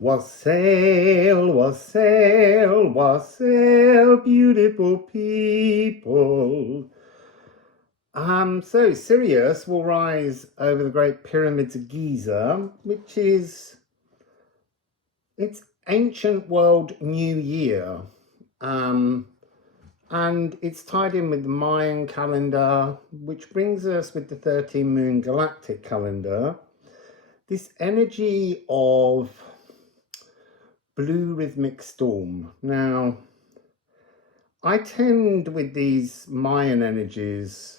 Wassail, wassail, wassail, beautiful people. So Sirius will rise over the Great Pyramids of Giza, which is it's ancient world New Year. And it's tied in with the Mayan calendar, which brings us with the 13 moon galactic calendar. This energy of blue rhythmic storm. Now, I tend with these Mayan energies,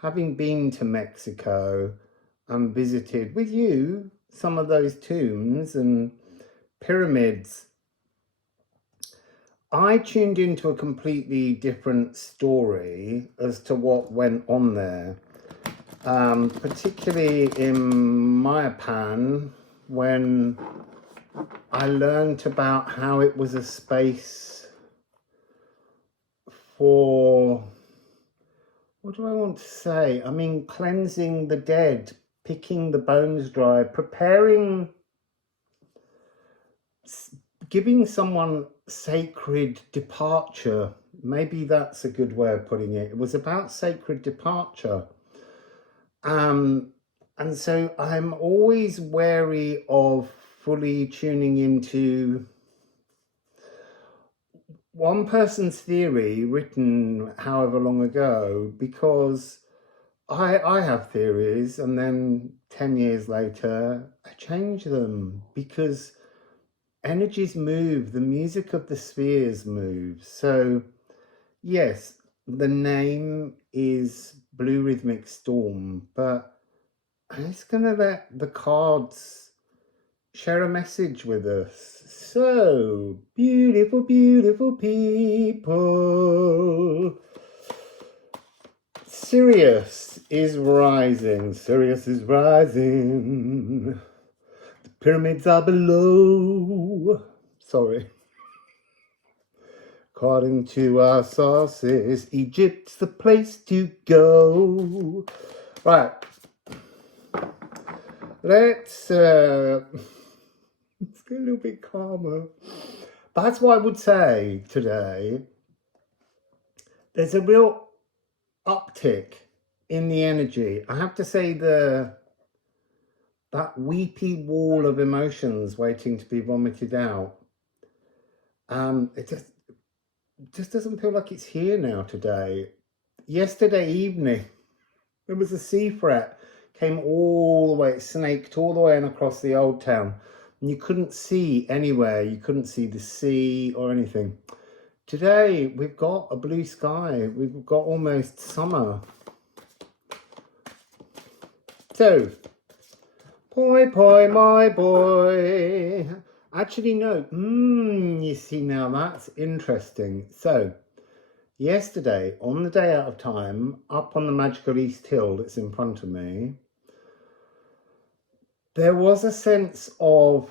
having been to Mexico and visited with you some of those tombs and pyramids, I tuned into a completely different story as to what went on there, particularly in Mayapan, when I learned about how it was a space for, what do I want to say? I mean, cleansing the dead, picking the bones dry, preparing, giving someone sacred departure. Maybe that's a good way of putting it. It was about sacred departure. And so I'm always wary of fully tuning into one person's theory written however long ago, because I have theories and then 10 years later I change them because energies move, the music of the spheres moves. So yes, the name is Blue Rhythmic Storm, but I'm just going to let the cards share a message with us. So, beautiful, beautiful people. Sirius is rising. Sirius is rising. The pyramids are below. Sorry. According to our sources, Egypt's the place to go. Right. Let's get a little bit calmer. That's what I would say today. There's a real uptick in the energy. I have to say that weepy wall of emotions waiting to be vomited out. It just doesn't feel like it's here now today. Yesterday evening, there was a sea threat. Came all the way, it snaked all the way and across the old town. And you couldn't see anywhere. You couldn't see the sea or anything. Today, we've got a blue sky. We've got almost summer. So, poi poi, my boy. Actually, no. You see, now that's interesting. So, yesterday, on the day out of time, up on the magical East Hill that's in front of me, there was a sense of,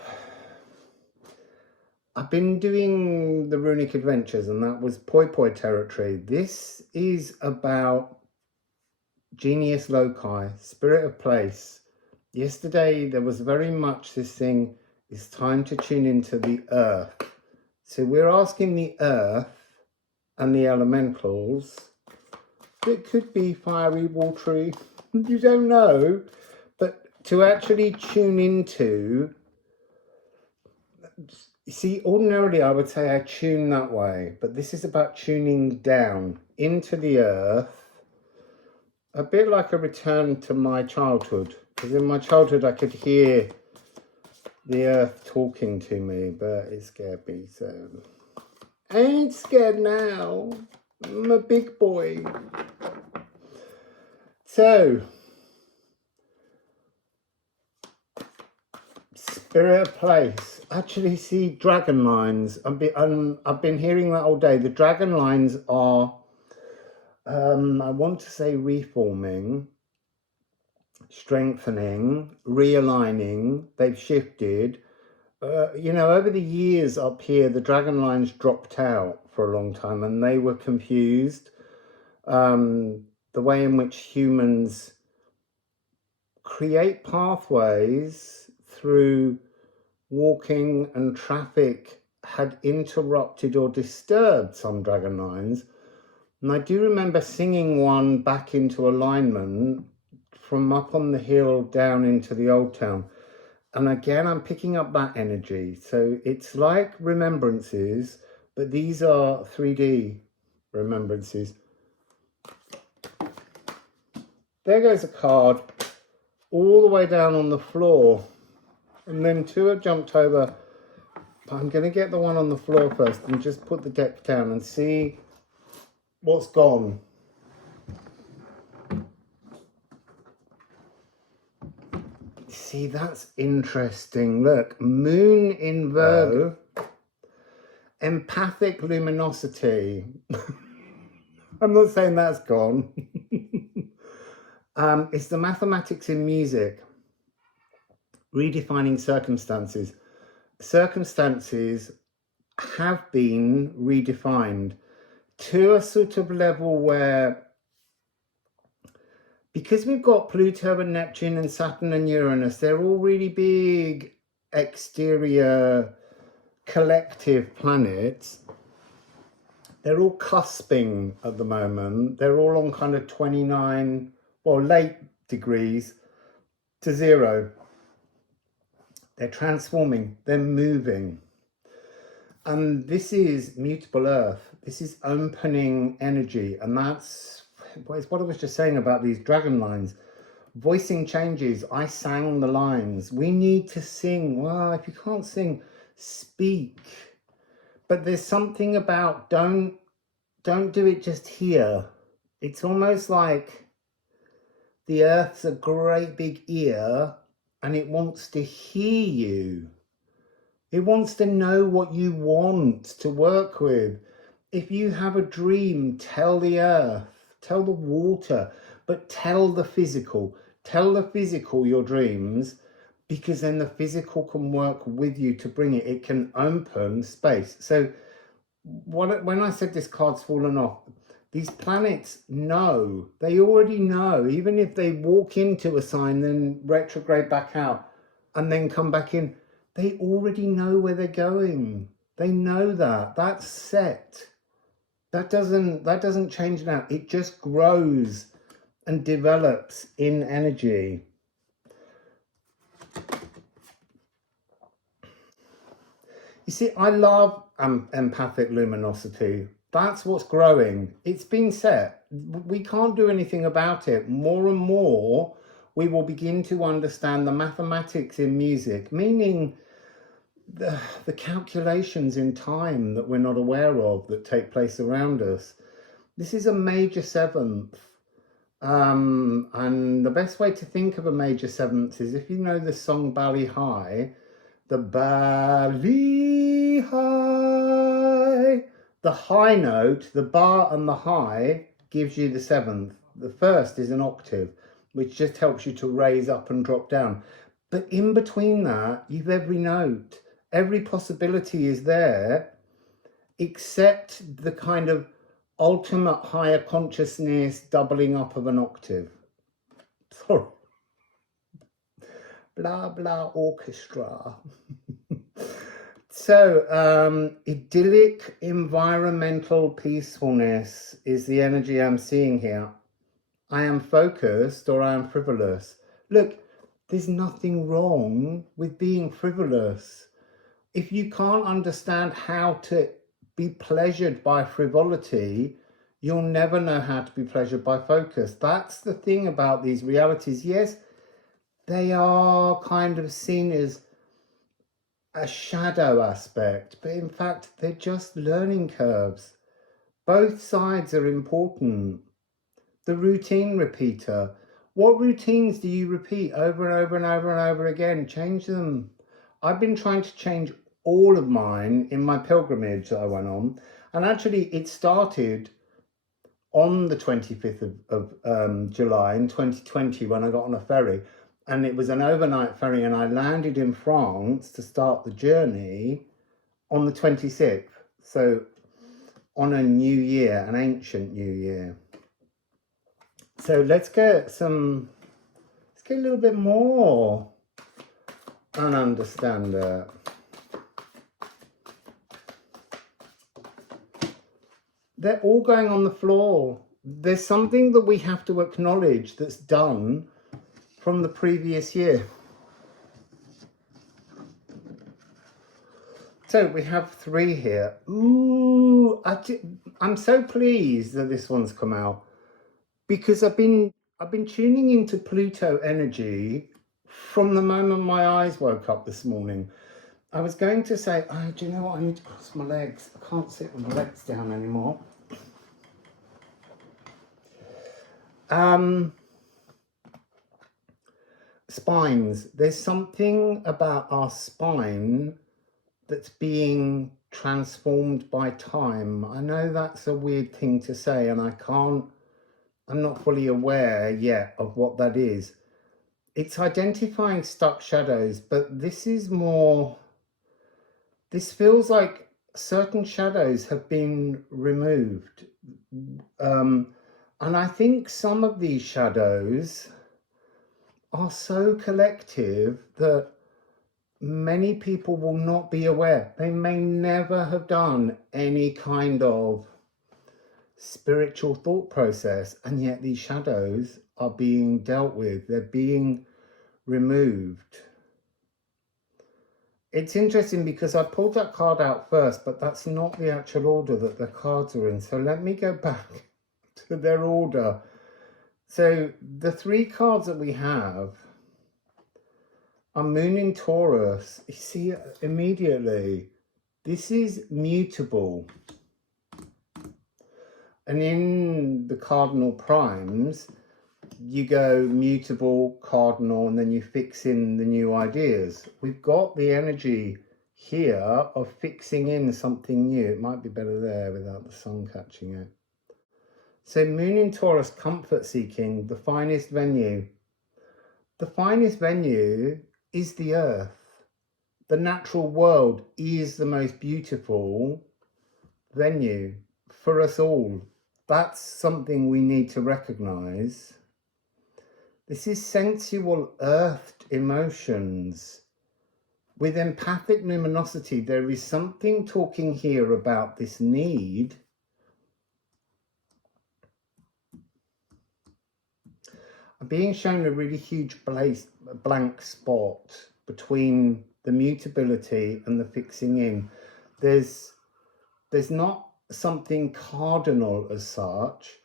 I've been doing the runic adventures and that was poi poi territory. This is about genius loci, spirit of place. Yesterday there was very much this thing, it's time to tune into the earth. So we're asking the earth and the elementals, it could be fiery, watery, you don't know, but to actually tune into, you see, ordinarily I would say I tune that way, but this is about tuning down into the earth, a bit like a return to my childhood, because in my childhood I could hear the earth talking to me, but it scared me, so I ain't scared now. I'm a big boy. So, spirit of place. Actually, see dragon lines. I've been hearing that all day. The dragon lines are, I want to say, reforming, strengthening, realigning. They've shifted. Over the years up here, the dragon lines dropped out for a long time, and they were confused. The way in which humans create pathways through walking and traffic had interrupted or disturbed some dragon lines. And I do remember singing one back into alignment from up on the hill down into the old town. And again, I'm picking up that energy. So it's like remembrances, but these are 3D remembrances. There goes a card all the way down on the floor. And then two have jumped over. But I'm going to get the one on the floor first and just put the deck down and see what's gone. See, that's interesting. Look, Moon in Virgo, empathic luminosity. I'm not saying that's gone. It's the mathematics in music, redefining circumstances. Circumstances have been redefined to a sort of level where, because we've got Pluto and Neptune and Saturn and Uranus, they're all really big exterior collective planets. They're all cusping at the moment. They're all on kind of 29, well, late degrees to 0. They're transforming, they're moving. And this is mutable earth. This is opening energy. And that's what I was just saying about these dragon lines. Voicing changes. I sang the lines. We need to sing. Well, if you can't sing, speak. But there's something about don't do it just here. It's almost like the earth's a great big ear and it wants to hear you. It wants to know what you want to work with. If you have a dream, tell the earth, tell the water, but tell the physical. Tell the physical your dreams, because then the physical can work with you to bring it. It can open space. So when I said this card's fallen off, these planets know, they already know, even if they walk into a sign, then retrograde back out and then come back in, they already know where they're going. They know that. That's set. That doesn't change now. It just grows and develops in energy. You see, I love empathic luminosity. That's what's growing. It's been set. We can't do anything about it. More and more, we will begin to understand the mathematics in music, meaning the calculations in time that we're not aware of that take place around us. This is a major seventh. And the best way to think of a major seventh is, if you know the song Bali High, the Bali High, the high note, the bar and the high gives you the seventh. The first is an octave, which just helps you to raise up and drop down. But in between that, you've every note. Every possibility is there, except the kind of ultimate higher consciousness doubling up of an octave. Sorry. Blah, blah, orchestra. So, idyllic environmental peacefulness is the energy I'm seeing here. I am focused or I am frivolous. Look, there's nothing wrong with being frivolous. If you can't understand how to be pleasured by frivolity, you'll never know how to be pleasured by focus. That's the thing about these realities. Yes, they are kind of seen as a shadow aspect, but in fact, they're just learning curves. Both sides are important. The routine repeater. What routines do you repeat over and over and over and over again? Change them. I've been trying to change all of mine in my pilgrimage that I went on. And actually, it started on the 25th of July in 2020 when I got on a ferry. And it was an overnight ferry, and I landed in France to start the journey on the 26th. So on a new year, an ancient new year. So let's get a little bit more and understand it. they're all going on the floor. There's something that we have to acknowledge that's done from the previous year. So we have 3 here. Ooh, I'm so pleased that this one's come out, because I've been tuning into Pluto energy from the moment my eyes woke up this morning. I was going to say, oh, do you know what? I need to cross my legs. I can't sit with my legs down anymore. Spines. There's something about our spine that's being transformed by time. I know that's a weird thing to say, and I'm not fully aware yet of what that is. It's identifying stuck shadows, but this is more, this feels like certain shadows have been removed. And I think some of these shadows are so collective that many people will not be aware. They may never have done any kind of spiritual thought process, and yet these shadows are being dealt with. They're being removed. It's interesting because I pulled that card out first, but that's not the actual order that the cards are in. So let me go back to their order. So the 3 cards that we have are Moon in Taurus. You see immediately, this is mutable. And in the cardinal primes, you go mutable, cardinal, and then you fix in the new ideas. We've got the energy here of fixing in something new. It might be better there without the sun catching it. So Moon in Taurus, comfort seeking, the finest venue. The finest venue is the earth. The natural world is the most beautiful venue for us all. That's something we need to recognize. This is sensual, earthed emotions. With empathic luminosity, there is something talking here about this need. I'm being shown a really huge blank spot between the mutability and the fixing in. There's not something cardinal as such,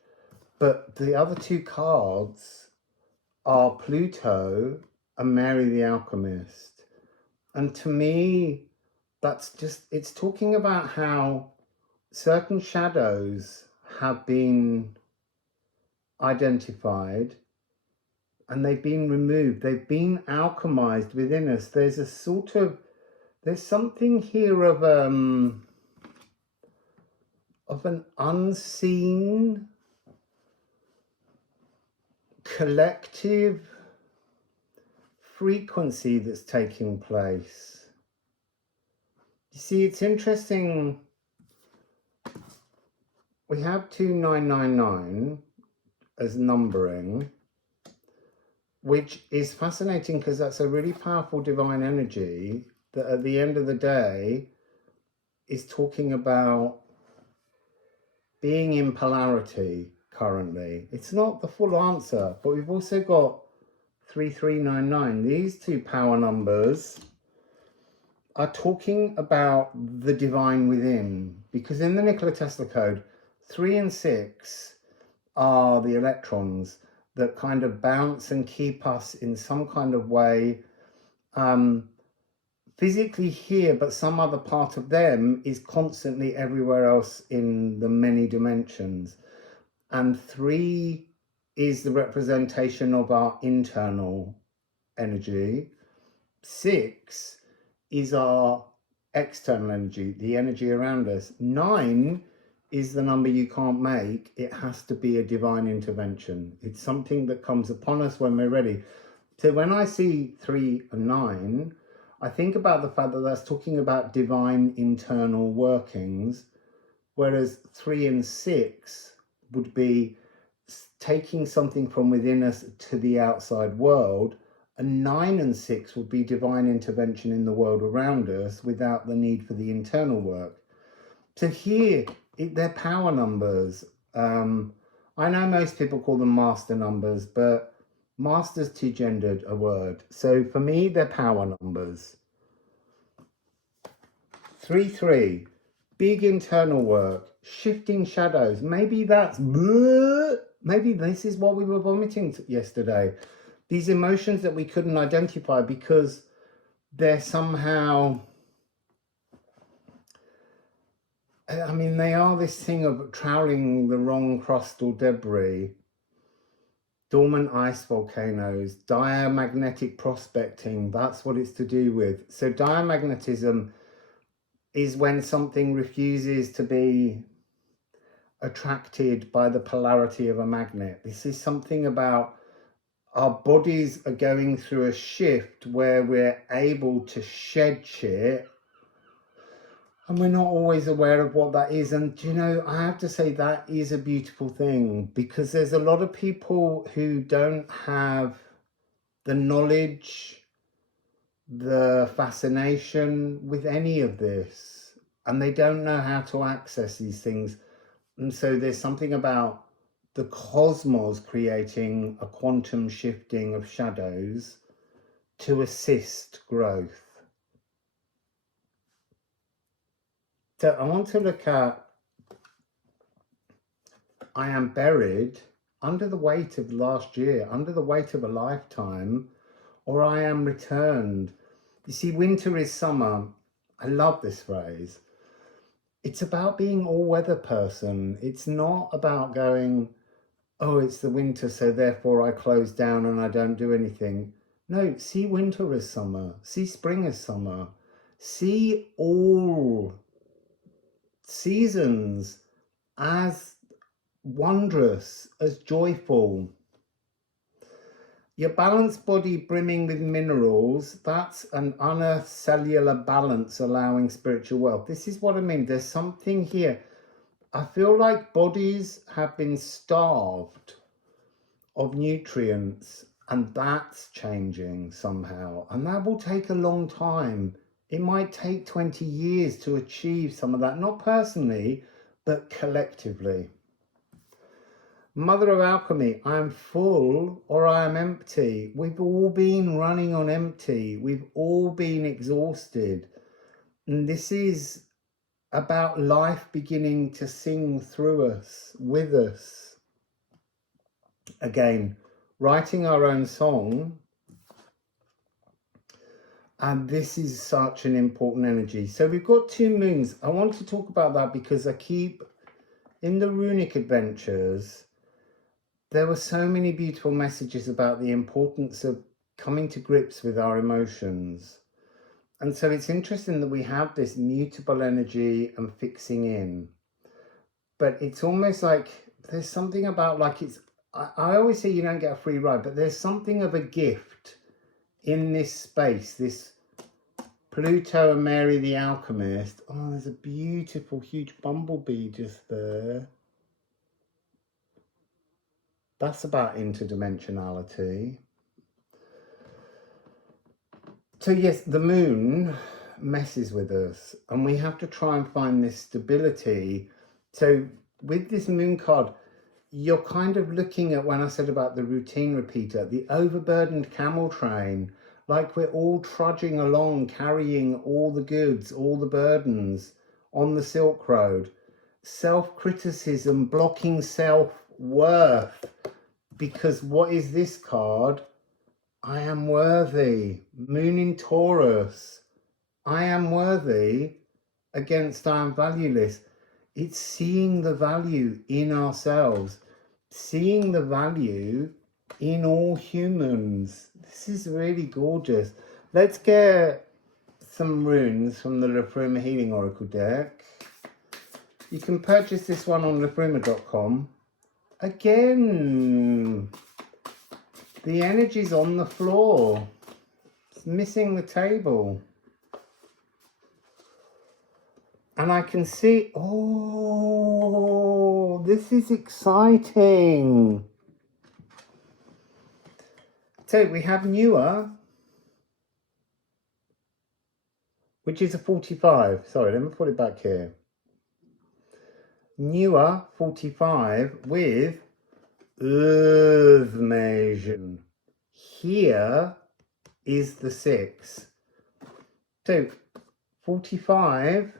but the other 2 cards are Pluto and Mary the Alchemist. And to me, that's just, it's talking about how certain shadows have been identified and they've been removed. They've been alchemized within us. There's a sort of, there's something here of an unseen collective frequency that's taking place. You see, it's interesting. We have 2999 as numbering, which is fascinating because that's a really powerful divine energy that at the end of the day is talking about being in polarity currently. It's not the full answer, but we've also got 3399. These 2 power numbers are talking about the divine within, because in the Nikola Tesla code, 3 and 6 are the electrons that kind of bounce and keep us in some kind of way physically here, but some other part of them is constantly everywhere else in the many dimensions. And 3 is the representation of our internal energy. 6 is our external energy, the energy around us. 9 is the number you can't make. It has to be a divine intervention. It's something that comes upon us when we're ready. So when I see 3 and 9, I think about the fact that that's talking about divine internal workings, whereas 3 and 6 would be taking something from within us to the outside world, and 9 and 6 would be divine intervention in the world around us without the need for the internal work. So here they're power numbers. I know most people call them master numbers, but master's too gendered a word. So for me, they're power numbers. 3-3, big internal work, shifting shadows. Maybe that's, maybe this is what we were vomiting yesterday. These emotions that we couldn't identify because they're somehow, I mean, they are this thing of troweling the wrong crust or debris, dormant ice volcanoes, diamagnetic prospecting, that's what it's to do with. So diamagnetism is when something refuses to be attracted by the polarity of a magnet. This is something about our bodies are going through a shift where we're able to shed shit, and we're not always aware of what that is. And you know, I have to say that is a beautiful thing, because there's a lot of people who don't have the knowledge, the fascination with any of this, and they don't know how to access these things. And so there's something about the cosmos creating a quantum shifting of shadows to assist growth. So I want to look at, I am buried under the weight of last year, under the weight of a lifetime, or I am returned. You see, winter is summer. I love this phrase. It's about being all-weather person. It's not about going, oh, it's the winter, so therefore I close down and I don't do anything. No, see winter as summer. See spring as summer. See all seasons as wondrous, as joyful. Your balanced body brimming with minerals, that's an unearthed cellular balance allowing spiritual wealth. This is what I mean. There's something here. I feel like bodies have been starved of nutrients, and that's changing somehow. And that will take a long time. It might take 20 years to achieve some of that, not personally, but collectively. Mother of Alchemy, I am full or I am empty. We've all been running on empty. We've all been exhausted. And this is about life beginning to sing through us, with us. Again, writing our own song. And this is such an important energy. So we've got 2 moons. I want to talk about that because I keep, in the runic adventures, there were so many beautiful messages about the importance of coming to grips with our emotions. And so it's interesting that we have this mutable energy and fixing in. But it's almost like there's something about, like, it's, I always say you don't get a free ride, but there's something of a gift in this space, this Pluto and Mary the Alchemist. Oh, there's a beautiful, huge bumblebee just there. That's about interdimensionality. So yes, the moon messes with us, and we have to try and find this stability. So with this moon card, you're kind of looking at, when I said about the routine repeater, the overburdened camel train, like we're all trudging along, carrying all the goods, all the burdens on the Silk Road. Self-criticism, blocking self-worth. Because what is this card? I am worthy. Moon in Taurus. I am worthy against I am valueless. It's seeing the value in ourselves, seeing the value in all humans. This is really gorgeous. Let's get some runes from the Liffruma Healing Oracle deck. You can purchase this one on liffruma.com. Again, the energy's on the floor. It's missing the table. And I can see, oh, this is exciting. So we have newer, which is a 45. Sorry, let me put it back here. newer 45 with Earth. Here is the 6. So 45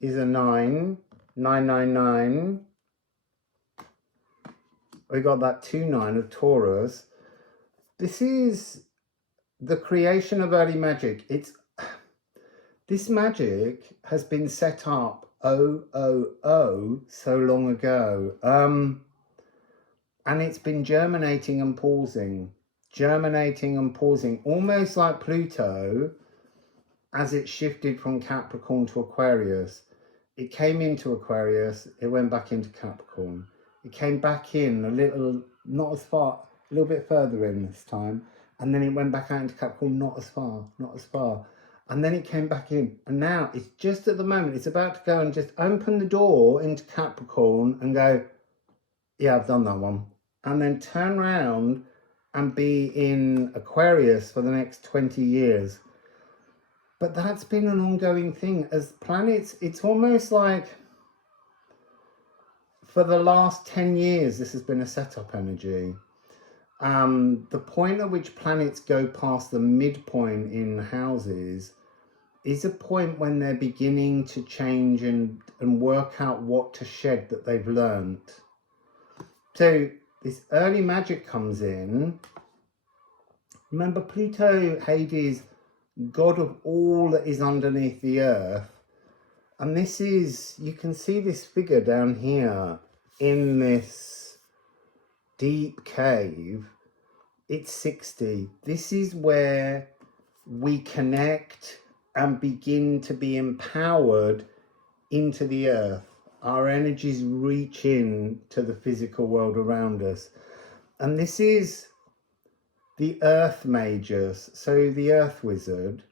is a 9, 999. We got that 2-9 of Taurus. This is the creation of early magic. This magic has been set up so long ago. And it's been germinating and pausing, almost like Pluto as it shifted from Capricorn to Aquarius. It came into Aquarius, it went back into Capricorn. It came back in a little, not as far, a little bit further in this time. And then it went back out into Capricorn, not as far. And then it came back in. And now it's just at the moment, it's about to go and just open the door into Capricorn and go, yeah, I've done that one. And then turn around and be in Aquarius for the next 20 years. But that's been an ongoing thing. As planets, it's almost like for the last 10 years, this has been a setup energy. The point at which planets go past the midpoint in houses is a point when they're beginning to change and work out what to shed that they've learnt. So this early magic comes in. Remember, Pluto, Hades, god of all that is underneath the earth. And this is, you can see this figure down here in this deep cave. It's 60. This is where we connect and begin to be empowered into the earth. Our energies reach in to the physical world around us. And this is the Earth Magus, so the Earth Wizard.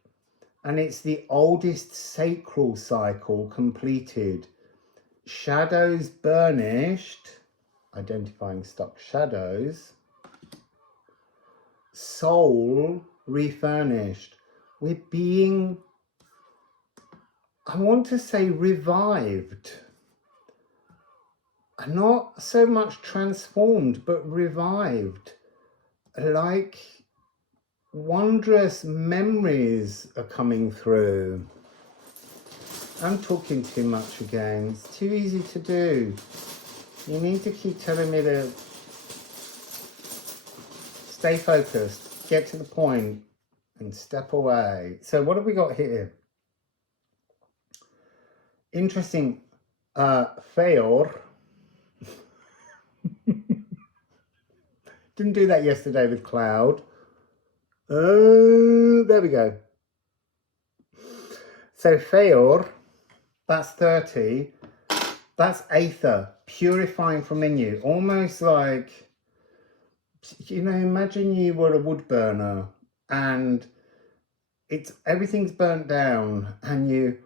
And it's the oldest sacral cycle completed. Shadows burnished, identifying stuck shadows. Soul refurnished. We're being, I want to say, revived. Not so much transformed, but revived. Like wondrous memories are coming through. I'm talking too much again. It's too easy to do. You need to keep telling me to stay focused, get to the point, and step away. So what have we got here? Interesting. Fail. Didn't do that yesterday with Cloud. There we go. So Feor, that's 30. That's Aether, purifying from in you. Almost like, you know, imagine you were a wood burner and everything's burnt down and you're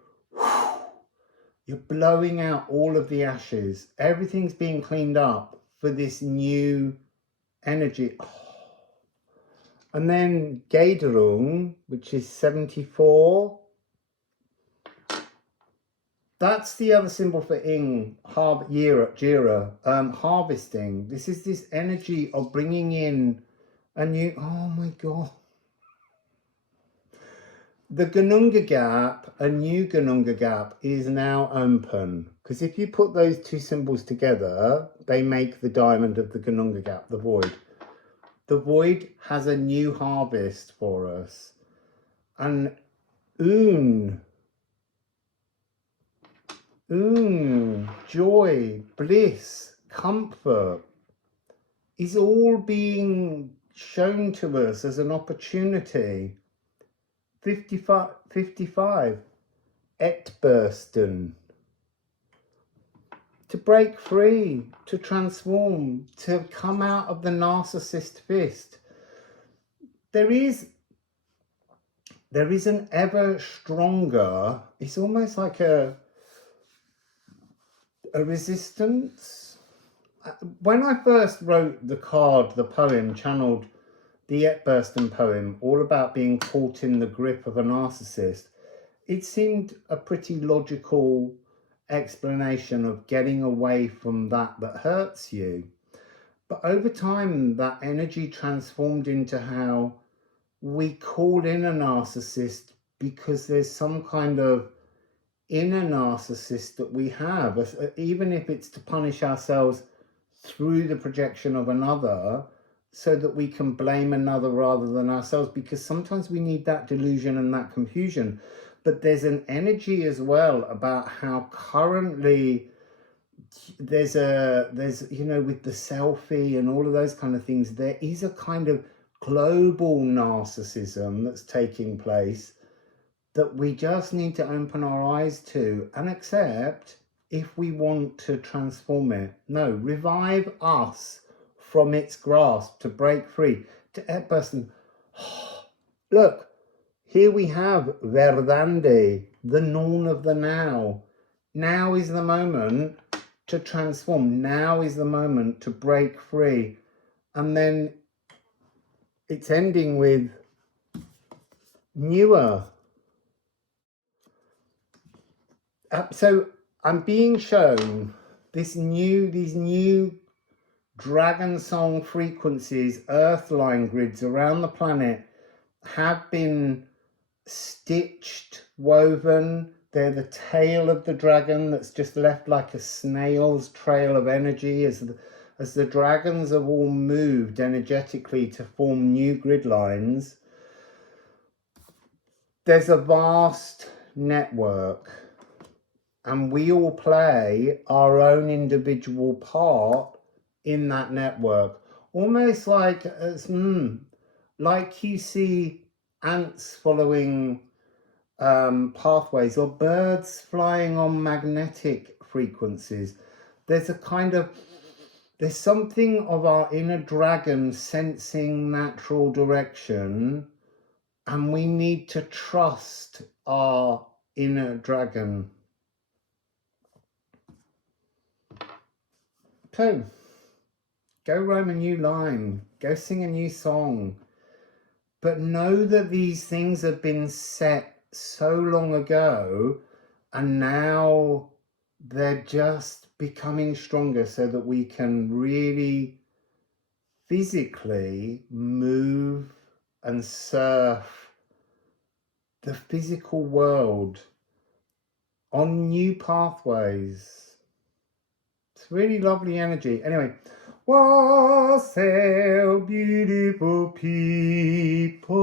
blowing out all of the ashes. Everything's being cleaned up for this new energy. And then Gaderung, which is 74. That's the other symbol for Ing, Jira, harvesting. This is this energy of bringing in a new, oh my God. The Gununga gap, a new Gununga gap, is now open. Because if you put those two symbols together, they make the diamond of the Gununga gap, the void. The void has a new harvest for us. And joy, bliss, comfort is all being shown to us as an opportunity. 55, Etbursten. To break free, to transform, to come out of the narcissist fist. There is an ever stronger, it's almost like a resistance. When I first wrote the card, the poem, channeled the Etbursten poem, all about being caught in the grip of a narcissist, it seemed a pretty logical explanation of getting away from that hurts you. But over time, that energy transformed into how we call in a narcissist because there's some kind of inner narcissist that we have, even if it's to punish ourselves through the projection of another, so that we can blame another rather than ourselves, because sometimes we need that delusion and that confusion. But there's an energy as well about how currently there's you know, with the selfie and all of those kind of things, there is a kind of global narcissism that's taking place that we just need to open our eyes to and accept if we want to transform it. No, revive us from its grasp, to break free, to a person. Look, here we have Verdande, the Norn of the now. Now is the moment to transform. Now is the moment to break free. And then it's ending with newer. So I'm being shown these new dragon song frequencies, earth line grids around the planet have been stitched, woven. They're the tail of the dragon that's just left like a snail's trail of energy as the dragons have all moved energetically to form new grid lines. There's a vast network, and we all play our own individual part in that network. Almost like you see ants following pathways, or birds flying on magnetic frequencies. There's something of our inner dragon sensing natural direction, and we need to trust our inner dragon. So, go roam a new line, go sing a new song, but know that these things have been set so long ago, and now they're just becoming stronger so that we can really physically move and surf the physical world on new pathways. It's really lovely energy. Anyway, Wassail, beautiful people.